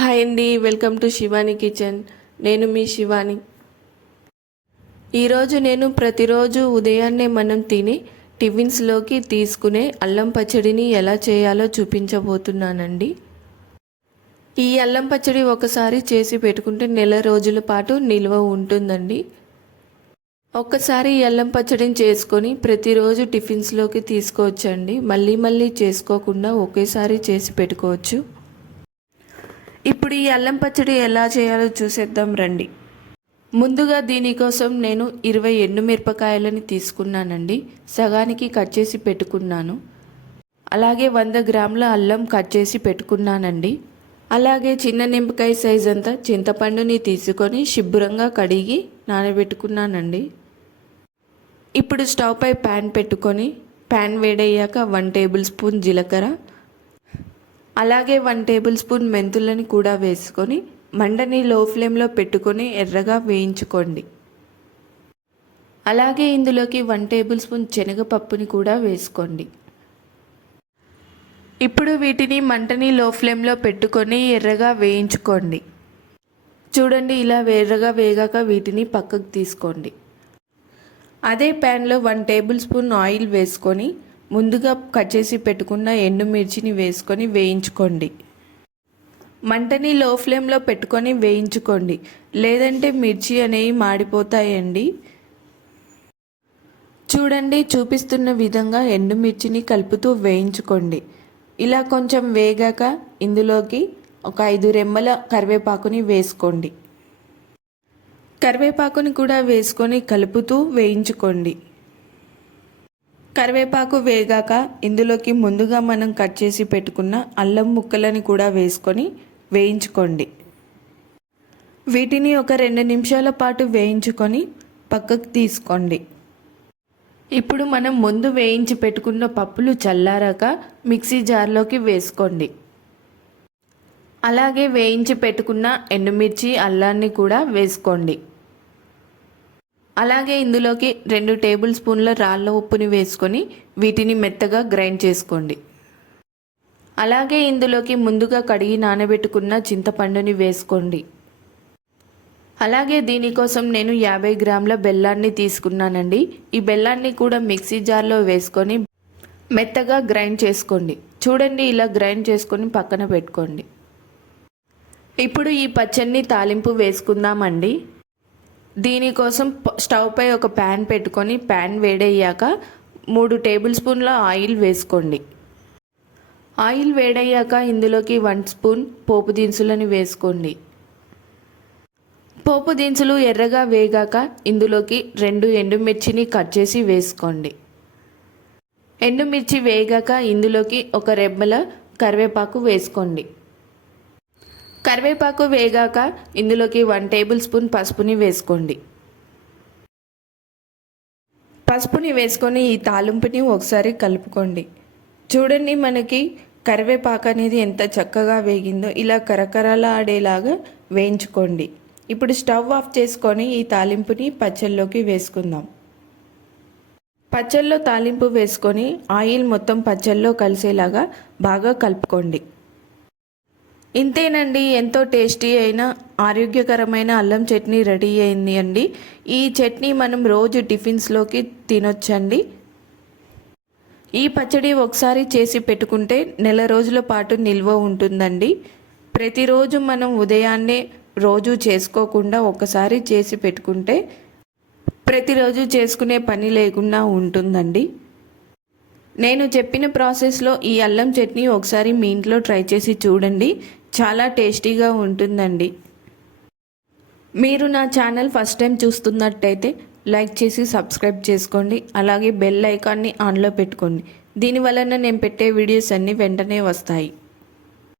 Hi అండి, welcome to Shivani kitchen. నేను మీ శివాని. ఈరోజు నేను ప్రతిరోజు ఉదయాన్నే మనం తిని టిఫిన్స్లోకి తీసుకునే అల్లం పచ్చడిని ఎలా చేయాలో చూపించబోతున్నానండి. ఈ అల్లం పచ్చడి ఒకసారి చేసి పెట్టుకుంటే నెల రోజుల పాటు నిల్వ ఉంటుందండి. ఒక్కసారి ఈ అల్లం పచ్చడిని చేసుకొని ప్రతిరోజు టిఫిన్స్లోకి తీసుకోవచ్చండి. మళ్ళీ చేసుకోకుండా ఒకేసారి చేసి పెట్టుకోవచ్చు. ఇప్పుడు ఈ అల్లం పచ్చడి ఎలా చేయాలో చూసేద్దాం రండి. ముందుగా దీనికోసం నేను 20 ఎండుమిరపకాయలని తీసుకున్నానండి. సగానికి కట్ చేసి పెట్టుకున్నాను. అలాగే 100 గ్రాముల అల్లం కట్ చేసి పెట్టుకున్నానండి. అలాగే చిన్న నిమ్మకాయ సైజ్ అంతా చింతపండుని తీసుకొని శుభ్రంగా కడిగి నానబెట్టుకున్నానండి. ఇప్పుడు స్టవ్ పై ప్యాన్ పెట్టుకొని ప్యాన్ వేడయ్యాక 1 టేబుల్ స్పూన్ జీలకర్ర, అలాగే 1 టేబుల్ స్పూన్ మెంతులని కూడా వేసుకొని మంటని లో ఫ్లేమ్లో పెట్టుకొని ఎర్రగా వేయించుకోండి. అలాగే ఇందులోకి 1 టేబుల్ స్పూన్ శనగపప్పుని కూడా వేసుకోండి. ఇప్పుడు వీటిని మంటని లో ఫ్లేమ్లో పెట్టుకొని ఎర్రగా వేయించుకోండి. చూడండి, ఇలా ఎర్రగా వేగాక వీటిని పక్కకు తీసుకోండి. అదే ప్యాన్లో 1 టేబుల్ స్పూన్ ఆయిల్ వేసుకొని ముందుగా కట్ చేసి పెట్టుకున్న ఎండుమిర్చిని వేసుకొని వేయించుకోండి. మంటని లో ఫ్లేమ్లో పెట్టుకొని వేయించుకోండి, లేదంటే మిర్చి అనేవి మాడిపోతాయండి. చూడండి, చూపిస్తున్న విధంగా ఎండుమిర్చిని కలుపుతూ వేయించుకోండి. ఇలా కొంచెం వేగాక ఇందులోకి ఒక 5 రెమ్మల కరివేపాకుని వేసుకోండి. కరివేపాకుని కూడా వేసుకొని కలుపుతూ వేయించుకోండి. కరివేపాకు వేగాక ఇందులోకి ముందుగా మనం కట్ చేసి పెట్టుకున్న అల్లం ముక్కలని కూడా వేసుకొని వేయించుకోండి. వీటిని ఒక 2 నిమిషాల పాటు వేయించుకొని పక్కకు తీసుకోండి. ఇప్పుడు మనం ముందు వేయించి పెట్టుకున్న పప్పులు చల్లారాక మిక్సీ జార్లోకి వేసుకోండి. అలాగే వేయించి పెట్టుకున్న ఎండుమిర్చి అల్లాన్ని కూడా వేసుకోండి. అలాగే ఇందులోకి 2 టేబుల్ స్పూన్ల రాళ్ళ ఉప్పుని వేసుకొని వీటిని మెత్తగా గ్రైండ్ చేసుకోండి. అలాగే ఇందులోకి ముందుగా కడిగి నానబెట్టుకున్న చింతపండుని వేసుకోండి. అలాగే దీనికోసం నేను 50 గ్రాముల బెల్లాన్ని తీసుకున్నానండి. ఈ బెల్లాన్ని కూడా మిక్సీ జార్లో వేసుకొని మెత్తగా గ్రైండ్ చేసుకోండి. చూడండి, ఇలా గ్రైండ్ చేసుకొని పక్కన పెట్టుకోండి. ఇప్పుడు ఈ పచ్చడిని తాలింపు వేసుకుందామండి. దీనికోసం స్టవ్ పై ఒక ప్యాన్ పెట్టుకొని ప్యాన్ వేడయ్యాక 3 టేబుల్ స్పూన్ల ఆయిల్ వేసుకోండి. ఆయిల్ వేడయ్యాక ఇందులోకి 1 స్పూన్ పోపు దినుసులని వేసుకోండి. పోపు దినుసులు ఎర్రగా వేగాక ఇందులోకి 2 ఎండుమిర్చిని కట్ చేసి వేసుకోండి. ఎండుమిర్చి వేగాక ఇందులోకి ఒక రెమ్మల కరివేపాకు వేసుకోండి. కరివేపాకు వేగాక ఇందులోకి 1 టేబుల్ స్పూన్ పసుపుని వేసుకోండి. పసుపుని వేసుకొని ఈ తాలింపుని ఒకసారి కలుపుకోండి. చూడండి, మనకి కరివేపాకు అనేది ఎంత చక్కగా వేగిందో. ఇలా కరకరలాడేలాగా వేయించుకోండి. ఇప్పుడు స్టవ్ ఆఫ్ చేసుకొని ఈ తాలింపుని పచ్చళ్ళలోకి వేసుకుందాం. పచ్చళ్ళలో తాలింపు వేసుకొని ఆయిల్ మొత్తం పచ్చళ్ళలో కలిసేలాగా బాగా కలుపుకోండి. ఇంతేనండి, ఎంతో టేస్టీ అయిన ఆరోగ్యకరమైన అల్లం చట్నీ రెడీ అయింది అండి. ఈ చట్నీ మనం రోజు టిఫిన్స్లోకి తినొచ్చండి. ఈ పచ్చడి ఒకసారి చేసి పెట్టుకుంటే నెల రోజుల పాటు నిల్వ ఉంటుందండి. ప్రతిరోజు మనం ఉదయాన్నే రోజు చేసుకోకుండా ఒకసారి చేసి పెట్టుకుంటే ప్రతిరోజు చేసుకునే పని లేకుండా ఉంటుందండి. నేను చెప్పిన ప్రాసెస్లో ఈ అల్లం చట్నీ ఒకసారి మీ ఇంట్లో ట్రై చేసి చూడండి. చాలా టేస్టీగా ఉంటుందండి. మీరు నా ఛానల్ ఫస్ట్ టైం చూస్తున్నట్టయితే లైక్ చేసి సబ్స్క్రైబ్ చేసుకోండి. అలాగే బెల్ ఐకాన్ని ఆన్లో పెట్టుకోండి. దీనివలన నేను పెట్టే వీడియోస్ అన్నీ వెంటనే వస్తాయి.